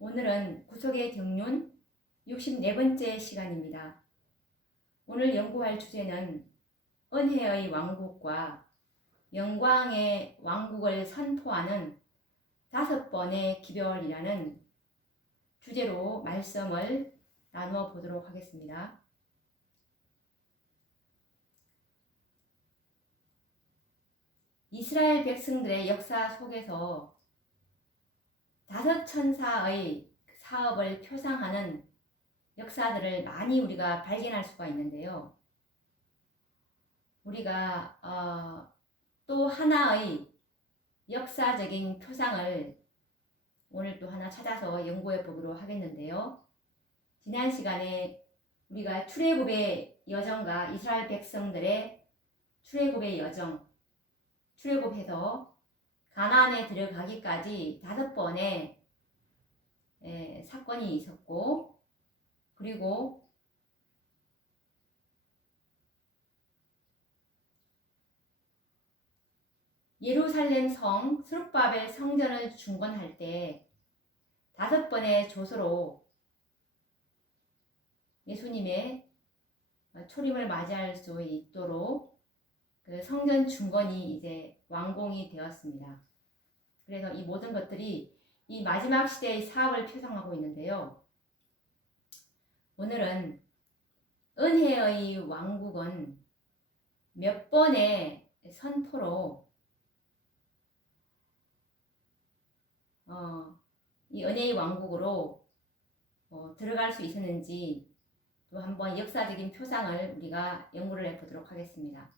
오늘은 구속의 경륜 64번째 시간입니다. 오늘 연구할 주제는 은혜의 왕국과 영광의 왕국을 선포하는 5번의 기별이라는 주제로 말씀을 나누어 보도록 하겠습니다. 이스라엘 백성들의 역사 속에서 5 천사의 사업을 표상하는 역사들을 많이 우리가 발견할 수가 있는데요. 우리가 또 하나의 역사적인 표상을 오늘 또 하나 찾아서 연구해 보도록 하겠는데요. 지난 시간에 우리가 출애굽의 여정과 이스라엘 백성들의 출애굽의 여정, 출애굽해서 가나안에 들어가기까지 5번의 사건이 있었고, 그리고 예루살렘 성 스룹바벨 성전을 중건할 때 5번의 조서로 예수님의 초림을 맞이할 수 있도록 그 성전 중건이 이제 완공이 되었습니다. 그래서 이 모든 것들이 이 마지막 시대의 사업을 표상하고 있는데요. 오늘은 은혜의 왕국은 몇 번의 선포로 이 은혜의 왕국으로 들어갈 수 있었는지 또 한번 역사적인 표상을 우리가 연구를 해보도록 하겠습니다.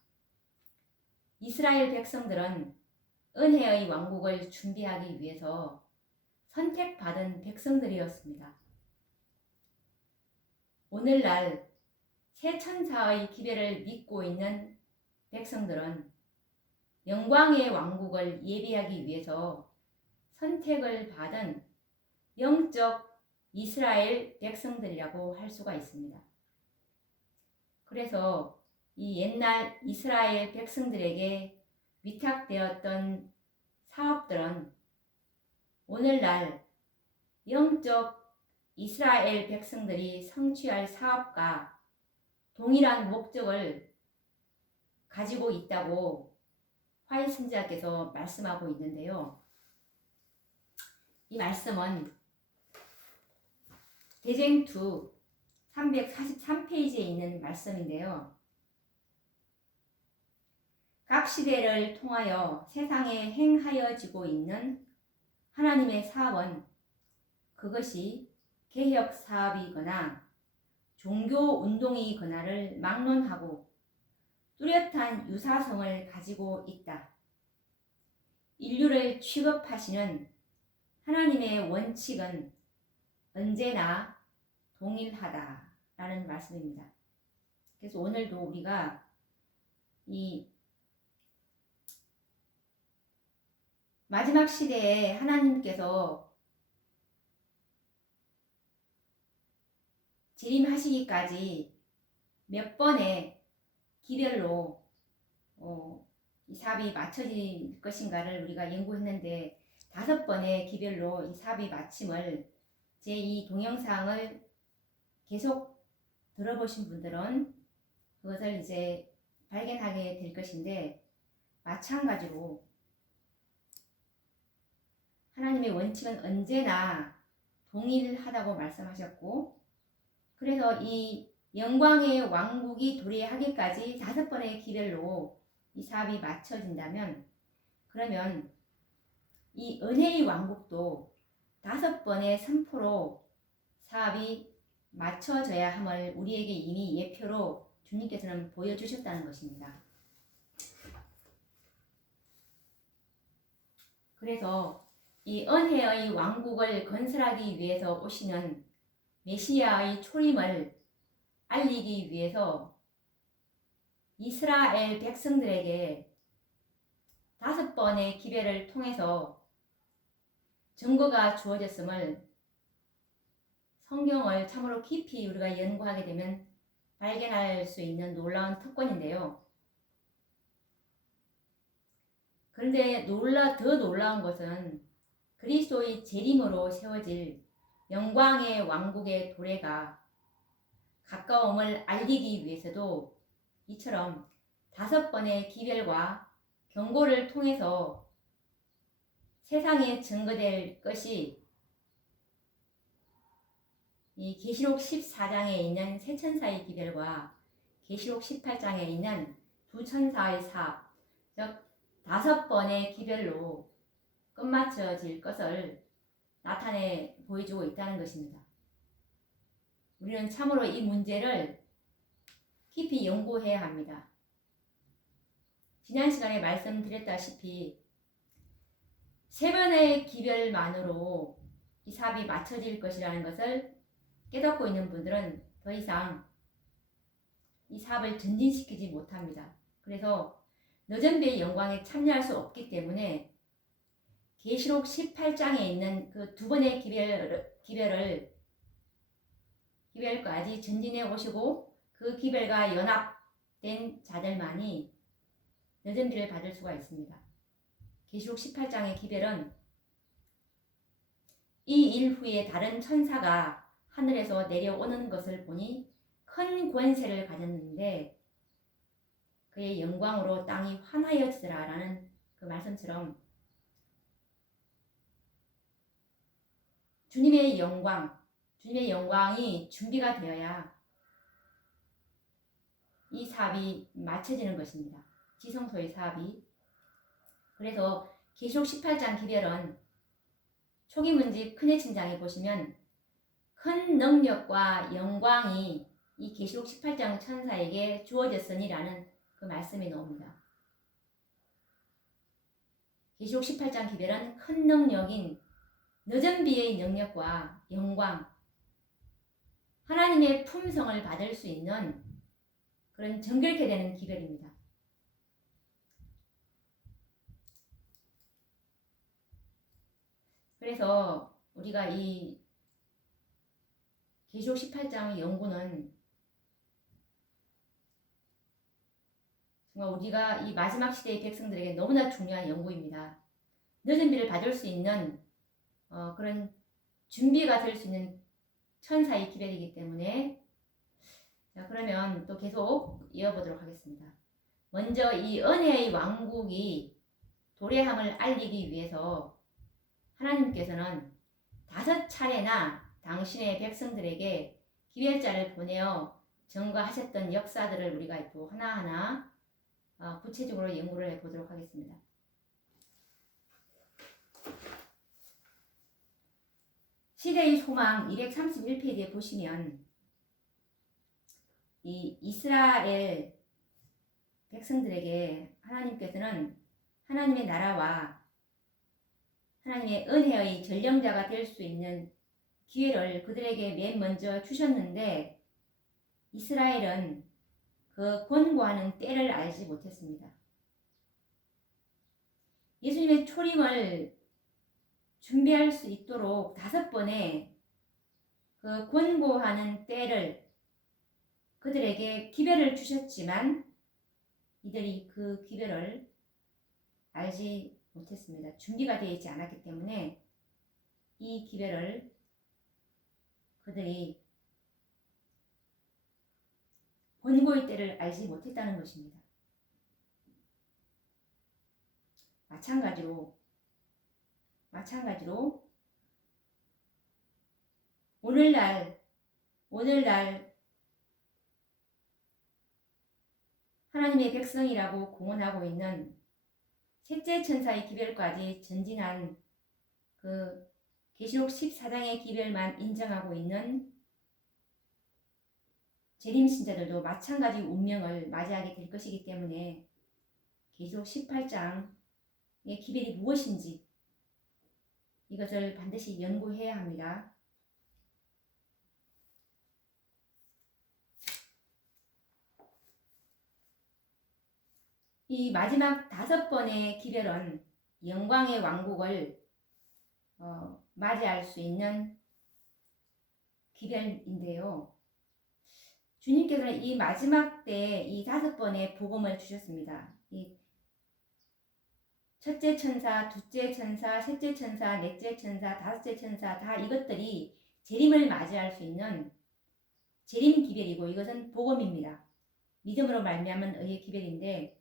이스라엘 백성들은 은혜의 왕국을 준비하기 위해서 선택받은 백성들이었습니다. 오늘날 새 천사의 기별을 믿고 있는 백성들은 영광의 왕국을 예비하기 위해서 선택을 받은 영적 이스라엘 백성들이라고 할 수가 있습니다. 그래서 이 옛날 이스라엘 백성들에게 위탁되었던 사업들은 오늘날 영적 이스라엘 백성들이 성취할 사업과 동일한 목적을 가지고 있다고 화이 선지자께서 말씀하고 있는데요. 이 말씀은 대쟁투 343페이지에 있는 말씀인데요. 각 시대를 통하여 세상에 행하여지고 있는 하나님의 사업은 그것이 개혁 사업이거나 종교 운동이거나를 막론하고 뚜렷한 유사성을 가지고 있다. 인류를 취급하시는 하나님의 원칙은 언제나 동일하다라는 말씀입니다. 그래서 오늘도 우리가 이 마지막 시대에 하나님께서 재림하시기까지 몇 번의 기별로 이 사업이 맞춰질 것인가를 우리가 연구했는데 5번의 기별로 이 사업이 마침을 제 이 동영상을 계속 들어보신 분들은 그것을 이제 발견하게 될 것인데, 마찬가지로 하나님의 원칙은 언제나 동일하다고 말씀하셨고, 그래서 이 영광의 왕국이 도래하기까지 5번의 기별로 이 사업이 맞춰진다면, 그러면 이 은혜의 왕국도 5번의 선포로 사업이 맞춰져야 함을 우리에게 이미 예표로 주님께서는 보여주셨다는 것입니다. 그래서 이 은혜의 왕국을 건설하기 위해서 오시는 메시아의 초림을 알리기 위해서 이스라엘 백성들에게 5번의 기별을 통해서 증거가 주어졌음을 성경을 참으로 깊이 우리가 연구하게 되면 발견할 수 있는 놀라운 특권인데요. 그런데 더 놀라운 것은 그리스도의 재림으로 세워질 영광의 왕국의 도래가 가까움을 알리기 위해서도 이처럼 5번의 기별과 경고를 통해서 세상에 증거될 것이 이 계시록 14장에 있는 세 천사의 기별과 계시록 18장에 있는 두 천사의 사업, 즉 5번의 기별로 끝마쳐질 것을 나타내 보여주고 있다는 것입니다. 우리는 참으로 이 문제를 깊이 연구해야 합니다. 지난 시간에 말씀드렸다시피 3번의 기별만으로 이 사업이 맞춰질 것이라는 것을 깨닫고 있는 분들은 더 이상 이 사업을 전진시키지 못합니다. 그래서 늦은 배의 영광에 참여할 수 없기 때문에 계시록 18장에 있는 그 2번의 기별까지 전진해 오시고 그 기별과 연합된 자들만이 늦은 비를 받을 수가 있습니다. 계시록 18장의 기별은 이 일 후에 다른 천사가 하늘에서 내려오는 것을 보니 큰 권세를 가졌는데 그의 영광으로 땅이 환하여지더라 라는 그 말씀처럼 주님의 영광이 준비가 되어야 이 사업이 마쳐지는 것입니다. 지성소의 사업이. 그래서 계시록 18장 기별은 초기 문집 큰의 침장에 보시면 큰 능력과 영광이 이 계시록 18장 천사에게 주어졌으니라는 그 말씀이 나옵니다. 계시록 18장 기별은 큰 능력인 늦은 비의 능력과 영광, 하나님의 품성을 받을 수 있는 그런 정결케 되는 기별입니다. 그래서 우리가 이 계시록 18장의 연구는 정말 우리가 이 마지막 시대의 백성들에게 너무나 중요한 연구입니다. 늦은 비를 받을 수 있는 그런 준비가 될 수 있는 천사의 기별이기 때문에 자 그러면 또 계속 이어보도록 하겠습니다. 먼저 이 은혜의 왕국이 도래함을 알리기 위해서 하나님께서는 5차례나 당신의 백성들에게 기별자를 보내어 증거하셨던 역사들을 우리가 또 하나하나 구체적으로 연구를 해보도록 하겠습니다. 시대의 소망 231페이지에 보시면 이 이스라엘 백성들에게 하나님께서는 하나님의 나라와 하나님의 은혜의 전령자가 될 수 있는 기회를 그들에게 맨 먼저 주셨는데 이스라엘은 그 권고하는 때를 알지 못했습니다. 예수님의 초림을 준비할 수 있도록 5번의 그 권고하는 때를 그들에게 기별을 주셨지만 이들이 그 기별을 알지 못했습니다. 준비가 되어 있지 않았기 때문에 이 기별을 그들이 권고의 때를 알지 못했다는 것입니다. 마찬가지로 오늘날 하나님의 백성이라고 공언하고 있는 셋째 천사의 기별까지 전진한 그 계시록 14장의 기별만 인정하고 있는 재림 신자들도 마찬가지 운명을 맞이하게 될 것이기 때문에 계시록 18장의 기별이 무엇인지 이것을 반드시 연구해야 합니다. 이 마지막 5번의 기별은 영광의 왕국을 맞이할 수 있는 기별인데요. 주님께서는 이 마지막 때에 이 5번의 복음을 주셨습니다. 이 첫째 천사, 둘째 천사, 셋째 천사, 넷째 천사, 5째 천사 다 이것들이 재림을 맞이할 수 있는 재림 기별이고 이것은 복음입니다. 믿음으로 말미암은 의의 기별인데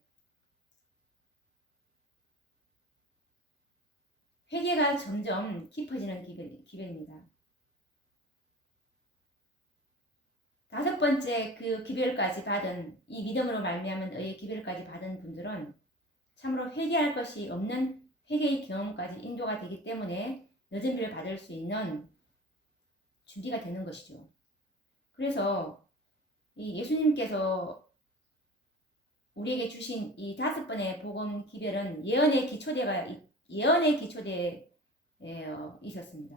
회개가 점점 깊어지는 기별입니다. 다섯 번째 그 기별까지 받은 이 믿음으로 말미암은 의의 기별까지 받은 분들은 참으로 회개할 것이 없는 회개의 경험까지 인도가 되기 때문에 늦은 비를 받을 수 있는 준비가 되는 것이죠. 그래서 이 예수님께서 우리에게 주신 이 5번의 복음 기별은 예언의 기초대에 있었습니다.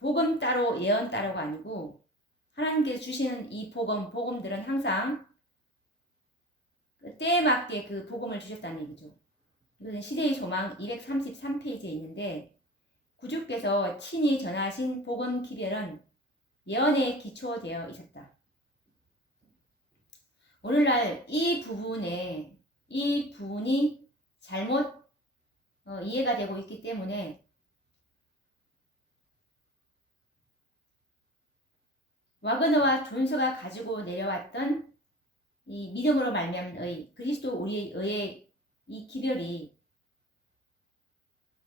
복음 따로 예언 따로가 아니고 하나님께서 주시는 이 복음들은 항상 때에 맞게 그 복음을 주셨다는 얘기죠. 이것은 시대의 소망 233페이지에 있는데 구주께서 친히 전하신 복음 기별은 예언에 기초되어 있었다. 오늘날 이 부분이 잘못 이해가 되고 있기 때문에 와그너와 존서가 가지고 내려왔던 이 믿음으로 말미암은 의, 그리스도 우리의 의의 이 기별이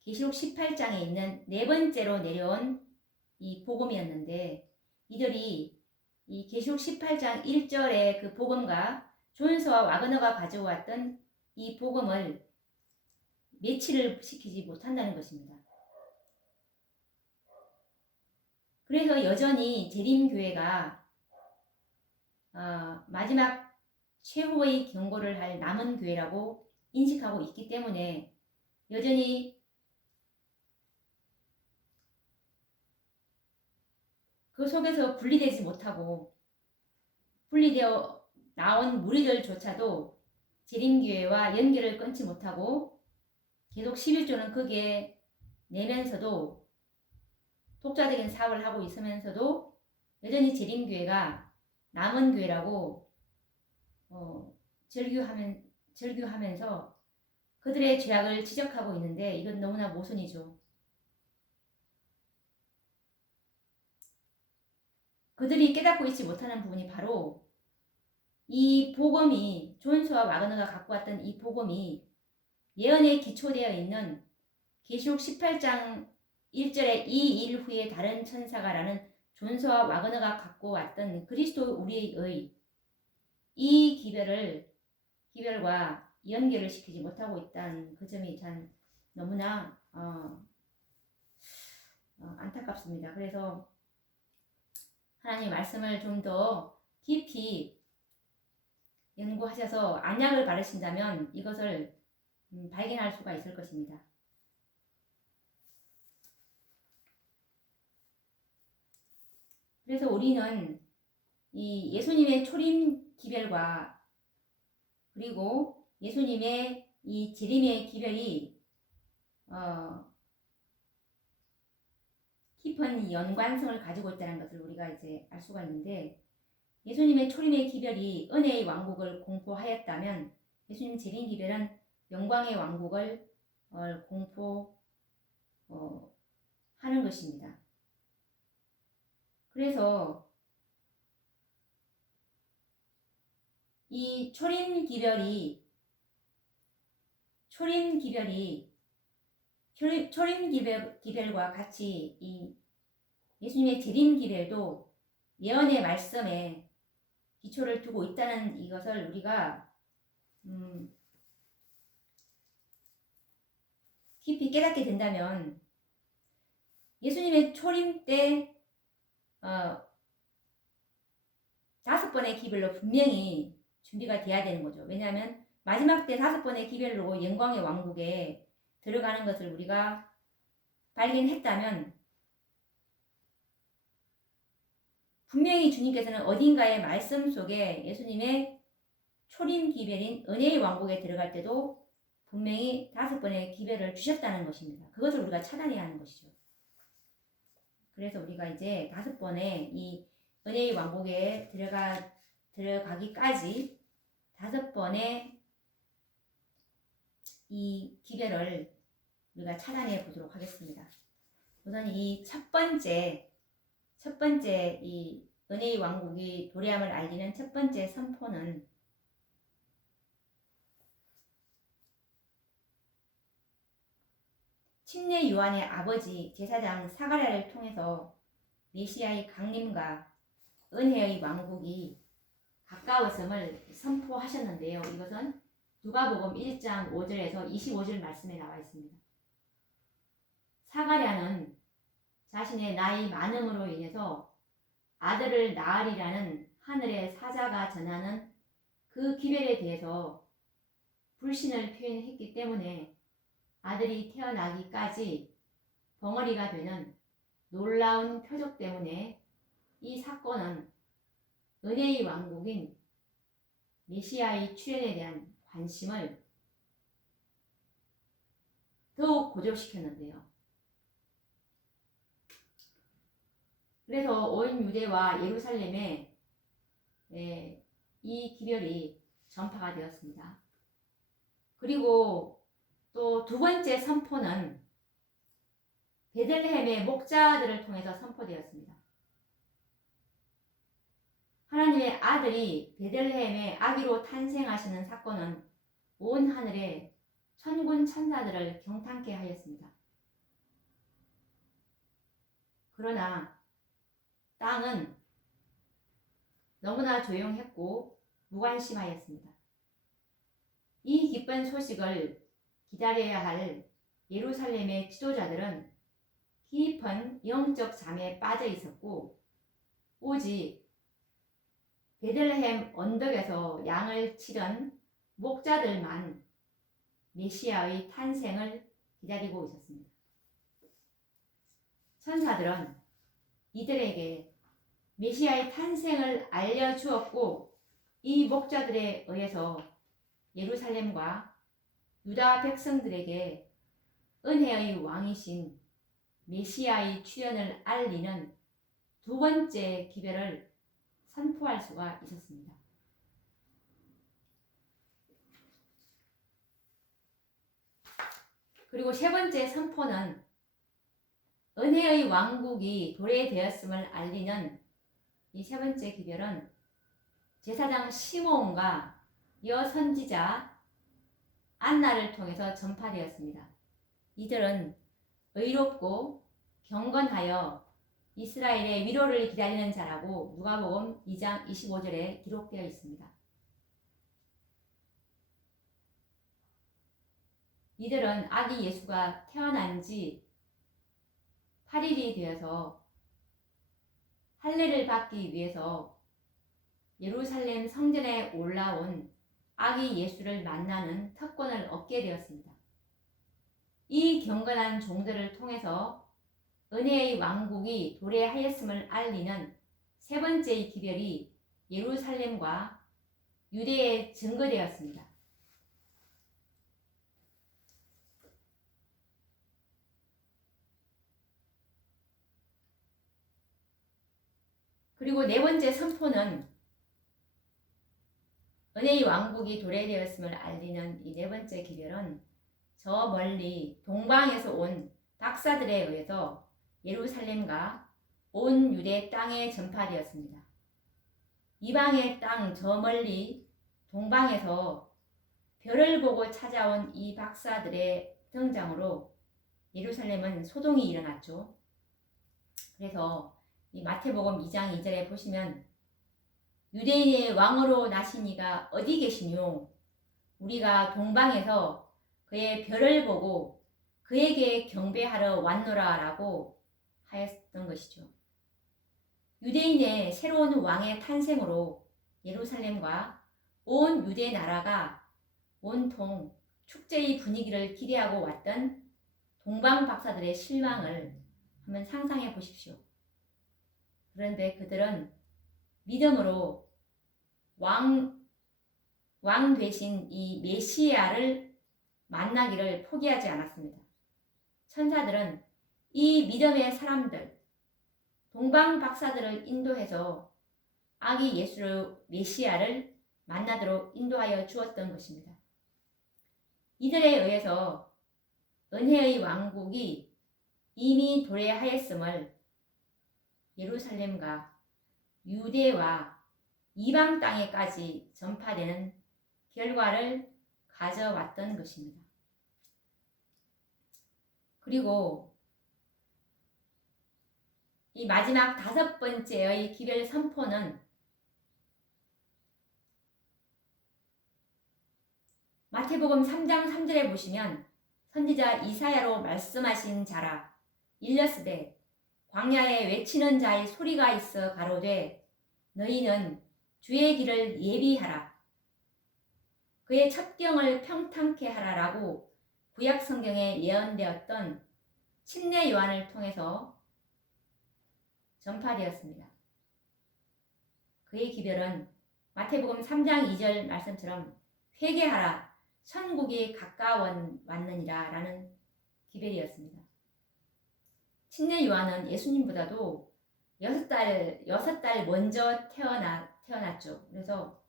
계시록 18장에 있는 네 번째로 내려온 이 복음이었는데 이들이 이 계시록 18장 1절의 그 복음과 존서와 와그너가 가져왔던 이 복음을 매치를 시키지 못한다는 것입니다. 그래서 여전히 재림교회가 마지막 최후의 경고를 할 남은 교회라고 인식하고 있기 때문에 여전히 그 속에서 분리되지 못하고 분리되어 나온 무리들조차도 재림교회와 연결을 끊지 못하고 계속 11조는 거기에 내면서도 독자적인 사업을 하고 있으면서도 여전히 재림교회가 남은 교회라고 절규하면서 그들의 죄악을 지적하고 있는데 이건 너무나 모순이죠. 그들이 깨닫고 있지 못하는 부분이 바로 이 복음이 존스와 와그너가 갖고 왔던 이 복음이 예언에 기초되어 있는 계시록 18장 1절에 이 일 후에 다른 천사가라는 존스와 와그너가 갖고 왔던 그리스도 우리의 의 이 기별과 연결을 시키지 못하고 있다는 그 점이 참 너무나 안타깝습니다. 그래서 하나님의 말씀을 좀 더 깊이 연구하셔서 안약을 바르신다면 이것을 발견할 수가 있을 것입니다. 그래서 우리는 이 예수님의 초림 기별과 그리고 예수님의 이 재림의 기별이 깊은 연관성을 가지고 있다는 것을 우리가 이제 알 수가 있는데 예수님의 초림의 기별이 은혜의 왕국을 공포하였다면 예수님 재림 기별은 영광의 왕국을 공포하는 것입니다. 그래서 이 초림 기별과 같이 이 예수님의 재림 기별도 예언의 말씀에 기초를 두고 있다는 이것을 우리가 깊이 깨닫게 된다면 예수님의 초림 때 5번의 기별로 분명히 준비가 돼야 되는 거죠. 왜냐하면 마지막 때 5번의 기별로 영광의 왕국에 들어가는 것을 우리가 발견했다면 분명히 주님께서는 어딘가의 말씀 속에 예수님의 초림 기별인 은혜의 왕국에 들어갈 때도 분명히 5번의 기별을 주셨다는 것입니다. 그것을 우리가 찾아내야 하는 것이죠. 그래서 우리가 이제 5번의 이 은혜의 왕국에 들어가기까지 5번의 이 기별을 우리가 찾아내 보도록 하겠습니다. 우선 이 첫 번째 이 은혜의 왕국이 도래함을 알리는 첫 번째 선포는 침례 요한의 아버지 제사장 사가랴를 통해서 메시아의 강림과 은혜의 왕국이 가까웠음을 선포하셨는데요. 이것은 누가복음 1장 5절에서 25절 말씀에 나와 있습니다. 사가랴는 자신의 나이 많음으로 인해서 아들을 낳으리라는 하늘의 사자가 전하는 그 기별에 대해서 불신을 표현했기 때문에 아들이 태어나기까지 벙어리가 되는 놀라운 표적 때문에 이 사건은 은혜의 왕국인 메시아의 출현에 대한 관심을 더욱 고조시켰는데요. 그래서 온 유대와 예루살렘에 이 기별이 전파가 되었습니다. 그리고 또 두 번째 선포는 베들레헴의 목자들을 통해서 선포되었습니다. 하나님의 아들이 베들레헴의 아기로 탄생하시는 사건은 온 하늘의 천군 천사들을 경탄케 하였습니다. 그러나 땅은 너무나 조용했고 무관심하였습니다. 이 기쁜 소식을 기다려야 할 예루살렘의 지도자들은 깊은 영적 잠에 빠져 있었고 오직 베들레헴 언덕에서 양을 치던 목자들만 메시아의 탄생을 기다리고 있었습니다. 천사들은 이들에게 메시아의 탄생을 알려주었고 이 목자들에 의해서 예루살렘과 유다 백성들에게 은혜의 왕이신 메시아의 출현을 알리는 두 번째 기별을 선포할 수가 있었습니다. 그리고 세 번째 선포는 은혜의 왕국이 도래되었음을 알리는 이 세 번째 기별은 제사장 시므온과 여선지자 안나를 통해서 전파되었습니다. 이들은 의롭고 경건하여 이스라엘의 위로를 기다리는 자라고 누가복음 2장 25절에 기록되어 있습니다. 이들은 아기 예수가 태어난 지 8일이 되어서 할례를 받기 위해서 예루살렘 성전에 올라온 아기 예수를 만나는 특권을 얻게 되었습니다. 이 경건한 종들을 통해서 은혜의 왕국이 도래하였음을 알리는 세 번째의 기별이 예루살렘과 유대에 증거되었습니다. 그리고 네 번째 선포는 은혜의 왕국이 도래되었음을 알리는 이 네 번째 기별은 저 멀리 동방에서 온 박사들에 의해서 예루살렘과 온 유대 땅에 전파되었습니다. 이방의 땅 저 멀리 동방에서 별을 보고 찾아온 이 박사들의 등장으로 예루살렘은 소동이 일어났죠. 그래서 이 마태복음 2장 2절에 보시면 유대인의 왕으로 나신 이가 어디 계시뇨? 우리가 동방에서 그의 별을 보고 그에게 경배하러 왔노라 라고 하였던 것이죠. 유대인의 새로운 왕의 탄생으로 예루살렘과 온 유대 나라가 온통 축제의 분위기를 기대하고 왔던 동방 박사들의 실망을 한번 상상해 보십시오. 그런데 그들은 믿음으로 왕 되신 이 메시아를 만나기를 포기하지 않았습니다. 천사들은 이 믿음의 사람들, 동방 박사들을 인도해서 아기 예수 메시아를 만나도록 인도하여 주었던 것입니다. 이들에 의해서 은혜의 왕국이 이미 도래하였음을 예루살렘과 유대와 이방 땅에까지 전파되는 결과를 가져왔던 것입니다. 그리고 이 마지막 5번째의 기별 선포는 마태복음 3장 3절에 보시면 선지자 이사야로 말씀하신 자라 일렀으되 광야에 외치는 자의 소리가 있어 가로되 너희는 주의 길을 예비하라 그의 첩경을 평탄케 하라라고 구약 성경에 예언되었던 침례 요한을 통해서 전파되었습니다. 그의 기별은 마태복음 3장 2절 말씀처럼 회개하라 천국이 가까웠느니라 라는 기별이었습니다. 침례 요한은 예수님보다도 6달 먼저 태어났죠. 그래서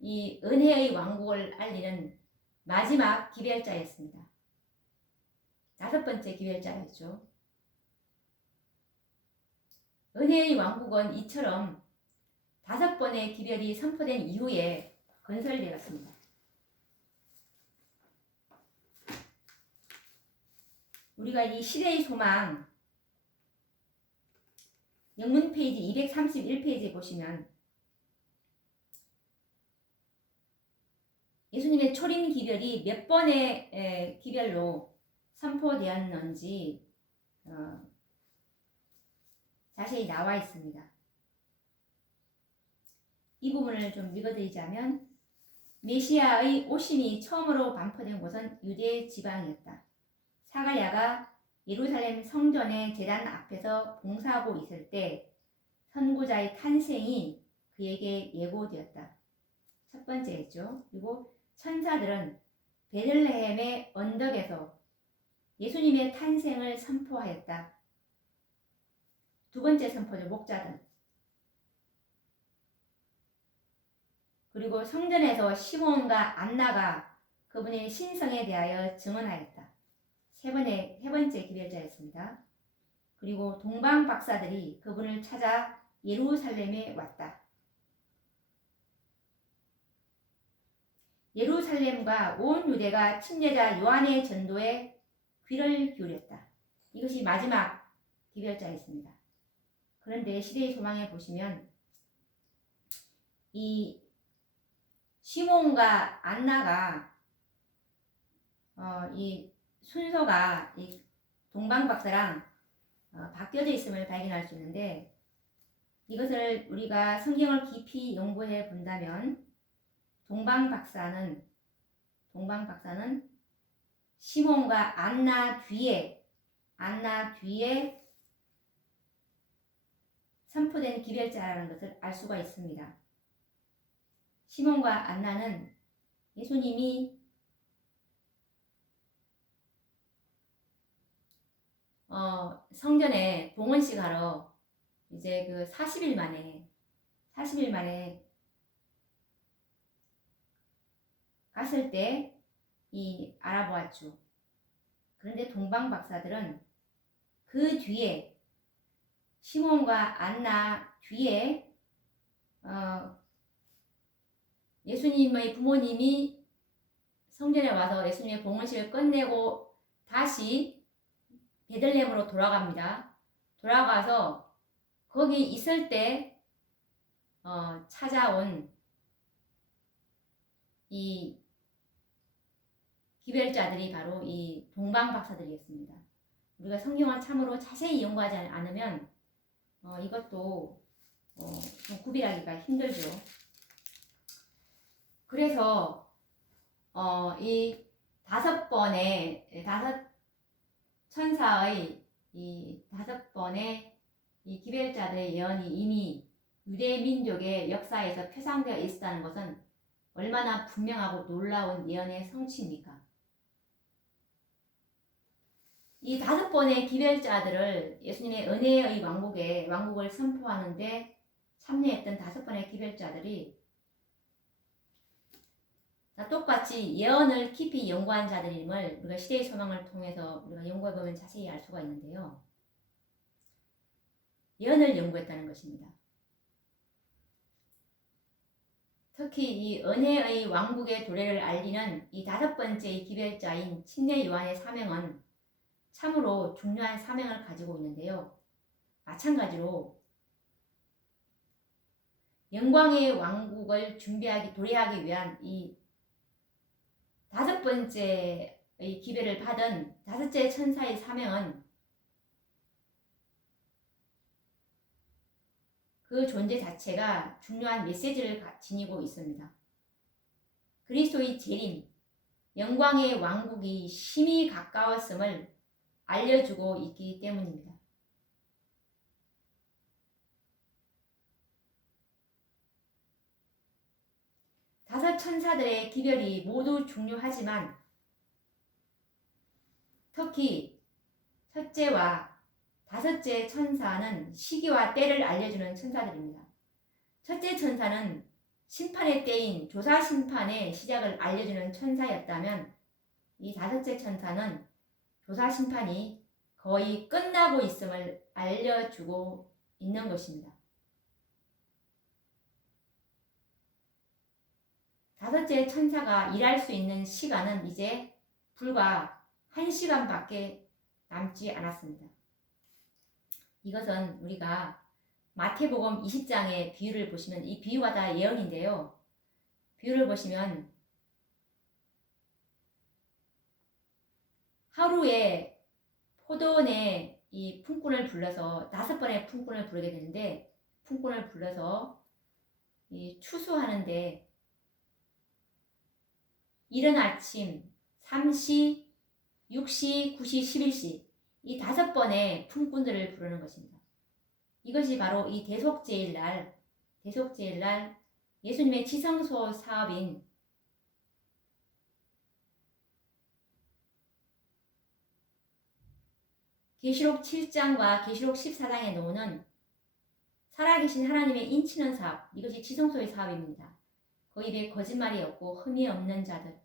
이 은혜의 왕국을 알리는 마지막 기별자였습니다. 5번째 기별자였죠. 은혜의 왕국은 이처럼 5번의 기별이 선포된 이후에 건설되었습니다. 우리가 이 시대의 소망 영문 페이지 231페이지에 보시면 예수님의 초림 기별이 몇 번의 기별로 선포되었는지 자세히 나와 있습니다. 이 부분을 좀 읽어드리자면 메시아의 오심이 처음으로 반포된 곳은 유대 지방이었다. 사가랴가 예루살렘 성전의 제단 앞에서 봉사하고 있을 때 선구자의 탄생이 그에게 예고되었다. 첫 번째였죠. 그리고 천사들은 베들레헴의 언덕에서 예수님의 탄생을 선포하였다. 두 번째 선포죠. 목자들. 그리고 성전에서 시몬과 안나가 그분의 신성에 대하여 증언하였다. 세 번째 기별자였습니다. 그리고 동방 박사들이 그분을 찾아 예루살렘에 왔다. 예루살렘과 온 유대가 침례자 요한의 전도에 귀를 기울였다. 이것이 마지막 기별자였습니다. 그런데 시대의 소망에 보시면 이 시몬과 안나가 이 순서가 이 동방박사랑 바뀌어져 있음을 발견할 수 있는데 이것을 우리가 성경을 깊이 연구해 본다면 동방박사는 시몬과 안나 뒤에 선포된 기별자라는 것을 알 수가 있습니다. 시몬과 안나는 예수님이 성전에 봉헌식 하러 이제 그 40일 만에 갔을 때 이 알아보았죠. 그런데 동방 박사들은 그 뒤에 시몬과 안나 뒤에 예수님의 부모님이 성전에 와서 예수님의 봉헌식을 끝내고 다시 베들레헴으로 돌아갑니다. 돌아가서 거기 있을 때 찾아온 이 기별자들이 바로 이 동방 박사들이었습니다. 우리가 성경을 참으로 자세히 연구하지 않으면 이것도 좀 구별하기가 힘들죠. 그래서 이 5 천사의 이 5번의 이 기별자들의 예언이 이미 유대 민족의 역사에서 표상되어 있었다는 것은 얼마나 분명하고 놀라운 예언의 성취입니까? 이 5번의 기별자들을 예수님의 은혜의 왕국을 선포하는데 참여했던 5번의 기별자들이 다 똑같이 예언을 깊이 연구한 자들임을 우리가 시대의 소망을 통해서 우리가 연구해보면 자세히 알 수가 있는데요. 예언을 연구했다는 것입니다. 특히 이 은혜의 왕국의 도래를 알리는 이 5번째 기별자인 침례 요한의 사명은 참으로 중요한 사명을 가지고 있는데요. 마찬가지로 영광의 왕국을 도래하기 위한 이 5번째의 기별을 받은 5째 천사의 사명은 그 존재 자체가 중요한 메시지를 지니고 있습니다. 그리스도의 재림, 영광의 왕국이 심히 가까웠음을 알려주고 있기 때문입니다. 다섯 천사들의 기별이 모두 중요하지만 특히 첫째와 5째 천사는 시기와 때를 알려주는 천사들입니다. 첫째 천사는 심판의 때인 조사 심판의 시작을 알려주는 천사였다면 이 5째 천사는 조사 심판이 거의 끝나고 있음을 알려주고 있는 것입니다. 5째 천사가 일할 수 있는 시간은 이제 불과 1시간밖에 남지 않았습니다. 이것은 우리가 마태복음 20장의 비유를 보시면 이 비유가 다 예언인데요. 비유를 보시면 하루에 포도원에 이 품꾼을 불러서 5번의 품꾼을 부르게 되는데 품꾼을 불러서 이 추수하는데 이른 아침 3시, 6시, 9시, 11시 이 5번의 품꾼들을 부르는 것입니다. 이것이 바로 이 대속제일 날 예수님의 지성소 사업인 계시록 7장과 계시록 14장에 나오는 살아계신 하나님의 인치는 사업, 이것이 지성소의 사업입니다. 그 입에 거짓말이 없고 흠이 없는 자들.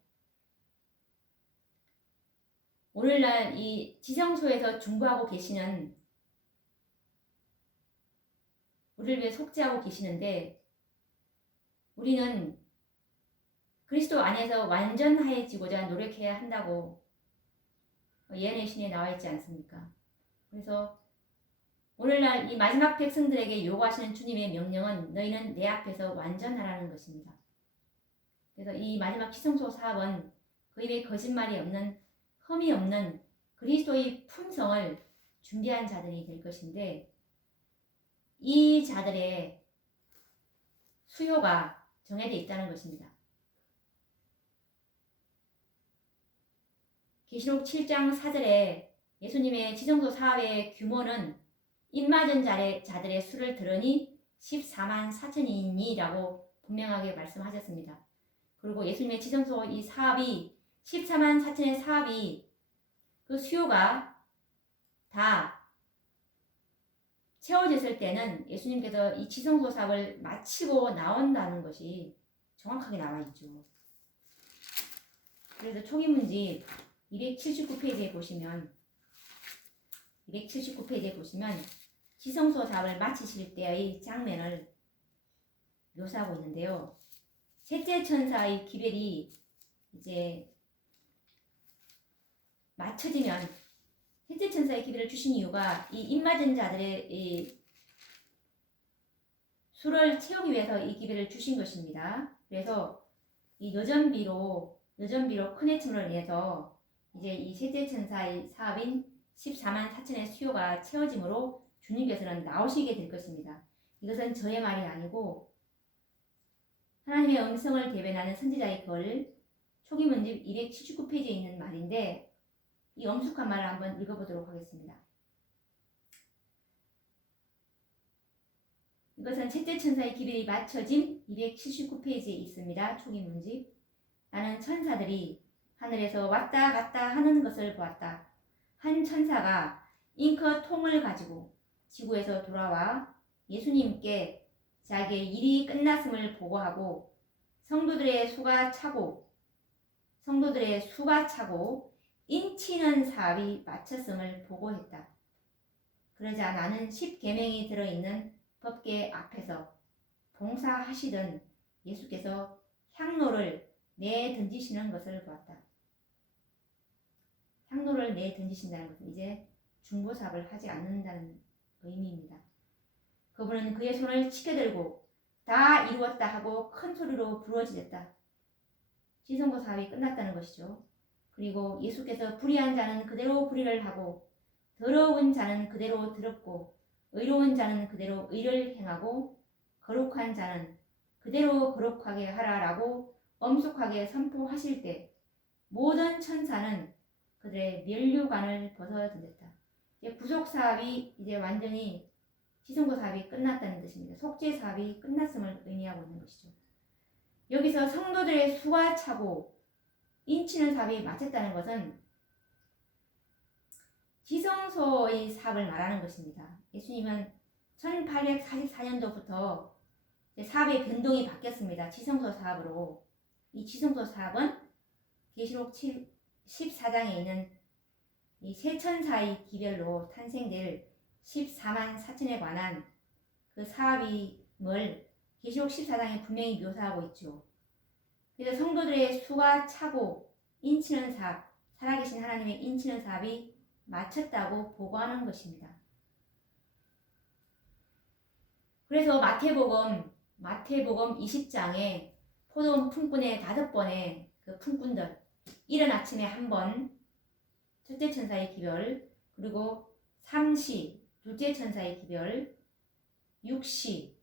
오늘날 이 지성소에서 중보하고 계시는 우리를 위해 속죄하고 계시는데 우리는 그리스도 안에서 완전해지고자 노력해야 한다고 예언의 신에 나와 있지 않습니까? 그래서 오늘날 이 마지막 백성들에게 요구하시는 주님의 명령은 너희는 내 앞에서 완전하라는 것입니다. 그래서 이 마지막 지성소 사업은 그 입에 거짓말이 없는 흠이 없는 그리스도의 품성을 준비한 자들이 될 것인데 이 자들의 수요가 정해져 있다는 것입니다. 계시록 7장 4절에 예수님의 지성소 사업의 규모는 입맞은 자들의 수를 들으니 14만 4천이니라고 분명하게 말씀하셨습니다. 그리고 예수님의 지성소 이 사업이 14만 4천의 사업이 그 수요가 다 채워졌을 때는 예수님께서 이 지성소 사업을 마치고 나온다는 것이 정확하게 나와 있죠. 그래서 초기문집 279페이지에 보시면 지성소 사업을 마치실 때의 장면을 묘사하고 있는데요. 셋째 천사의 기별이 이제 맞춰지면 셋째 천사의 기별을 주신 이유가 이 입맞은 자들의 이 수를 채우기 위해서 이 기별을 주신 것입니다. 그래서 이 여전비로 큰 해침으로 인해서 이제 이 셋째 천사의 사업인 14만 4천의 수요가 채워짐으로 주님께서는 나오시게 될 것입니다. 이것은 저의 말이 아니고 하나님의 음성을 대변하는 선지자의 글 초기문집 279페이지에 있는 말인데 이 엄숙한 말을 한번 읽어보도록 하겠습니다. 이것은 셋째 천사의 기별이 맞춰진 279페이지에 있습니다. 초기문집. 나는 천사들이 하늘에서 왔다 갔다 하는 것을 보았다. 한 천사가 잉크 통을 가지고 지구에서 돌아와 예수님께 자기의 일이 끝났음을 보고하고 성도들의 수가 차고 성도들의 수가 차고 인치는 사업이 마쳤음을 보고했다. 그러자 나는 10계명이 들어있는 법궤 앞에서 봉사하시던 예수께서 향로를 내던지시는 것을 보았다. 향로를 내던지신다는 것은 이제 중보사업을 하지 않는다는 의미입니다. 그분은 그의 손을 치켜들고 다 이루었다 하고 큰 소리로 부르짖었다. 지성소 사업이 끝났다는 것이죠. 그리고 예수께서 불의한 자는 그대로 불의를 하고 더러운 자는 그대로 더럽고 의로운 자는 그대로 의를 행하고 거룩한 자는 그대로 거룩하게 하라라고 엄숙하게 선포하실 때 모든 천사는 그들의 면류관을 벗어던졌다. 이제 구속 사업이 이제 완전히 지성소 사업이 끝났다는 뜻입니다. 속죄 사업이 끝났음을 의미하고 있는 것이죠. 여기서 성도들의 수가 차고 인치는 사업이 마쳤다는 것은 지성소의 사업을 말하는 것입니다. 예수님은 1844년도부터 사업의 변동이 바뀌었습니다. 지성소 사업으로. 이 지성소 사업은 계시록 14장에 있는 이 세 천사의 기별로 탄생될 14만 4천에 관한 그 사업임을 계시록 14장에 분명히 묘사하고 있죠. 그래서 성도들의 수가 차고 인치는 사업, 살아계신 하나님의 인치는 사업이 마쳤다고 보고하는 것입니다. 그래서 마태복음 20장에 포도원 품꾼의 5번의 그 품꾼들, 이른 아침에 한 번 첫째 천사의 기별, 그리고 3시 둘째 천사의 기별, 6시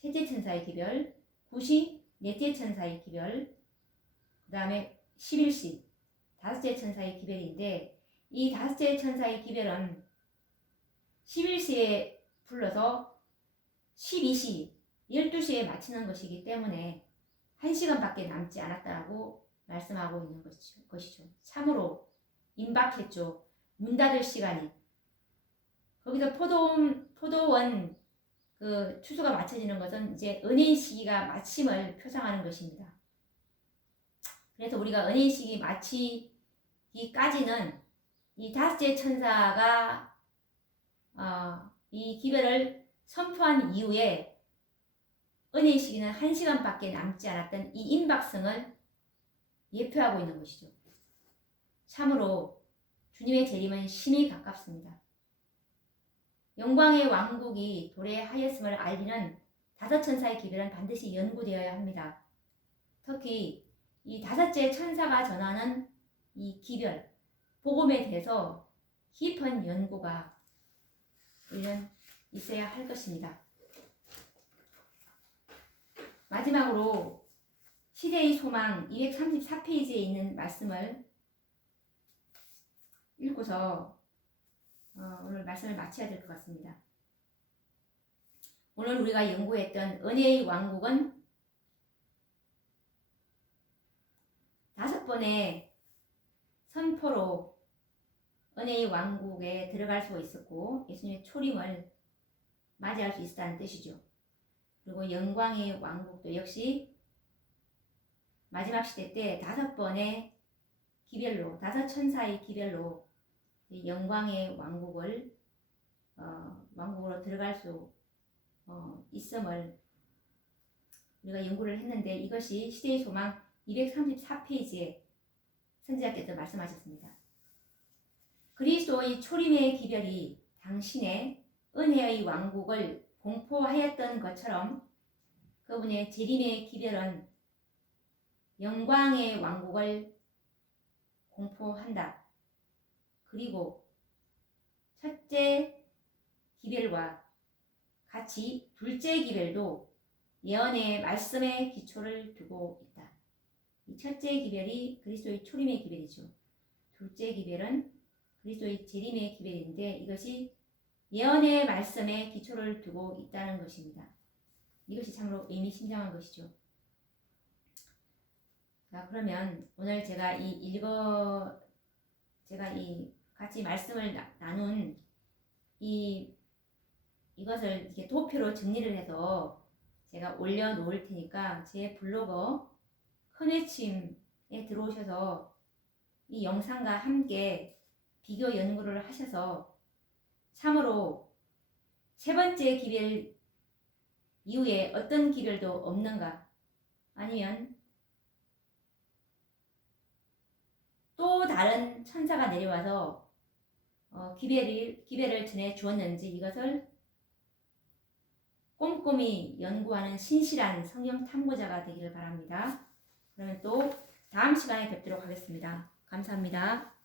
셋째 천사의 기별, 9시 넷째 천사의 기별, 그 다음에 11시 다섯째 천사의 기별인데, 이 다섯째 천사의 기별은 11시에 불러서 12시, 12시에 마치는 것이기 때문에 1시간밖에 남지 않았다고 말씀하고 있는 것이죠. 참으로 임박했죠. 문 닫을 시간이. 거기서 포도원 그 추수가 마쳐지는 것은 이제 은혜의 시기가 마침을 표상하는 것입니다. 그래서 우리가 은혜의 시기 마치기까지는 이 다섯째 천사가 이 기별을 선포한 이후에 은혜의 시기는 1시간밖에 남지 않았던 이 임박성을 예표하고 있는 것이죠. 참으로 주님의 재림은 심히 가깝습니다. 영광의 왕국이 도래하였음을 알리는 다섯 천사의 기별은 반드시 연구되어야 합니다. 특히 이 다섯째 천사가 전하는 이 기별, 복음에 대해서 깊은 연구가 우리는 있어야 할 것입니다. 마지막으로 시대의 소망 234페이지에 있는 말씀을 읽고서 오늘 말씀을 마쳐야 될 것 같습니다. 오늘 우리가 연구했던 은혜의 왕국은 5번의 선포로 은혜의 왕국에 들어갈 수 있었고 예수님의 초림을 맞이할 수 있었다는 뜻이죠. 그리고 영광의 왕국도 역시 마지막 시대 때 5번의 기별로, 5천사의 기별로 영광의 왕국을 왕국으로 들어갈 수 있음을 우리가 연구를 했는데, 이것이 시대의 소망 234페이지에 선지자께서 말씀하셨습니다. 그리스도의 초림의 기별이 당신의 은혜의 왕국을 공포하였던 것처럼 그분의 재림의 기별은 영광의 왕국을 공포한다. 그리고 첫째 기별과 같이 둘째 기별도 예언의 말씀에 기초를 두고 있다. 이 첫째 기별이 그리스도의 초림의 기별이죠. 둘째 기별은 그리스도의 재림의 기별인데 이것이 예언의 말씀에 기초를 두고 있다는 것입니다. 이것이 참으로 의미심장한 것이죠. 자, 그러면 오늘 제가 같이 말씀을 나눈 이것을 이렇게 도표로 정리를 해서 제가 올려놓을 테니까 제 블로그 큰외침 들어오셔서 이 영상과 함께 비교 연구를 하셔서 참으로 세 번째 기별 이후에 어떤 기별도 없는가, 아니면 또 다른 천사가 내려와서 기별을 전해 주었는지 이것을 꼼꼼히 연구하는 신실한 성경 탐구자가 되기를 바랍니다. 그러면 또 다음 시간에 뵙도록 하겠습니다. 감사합니다.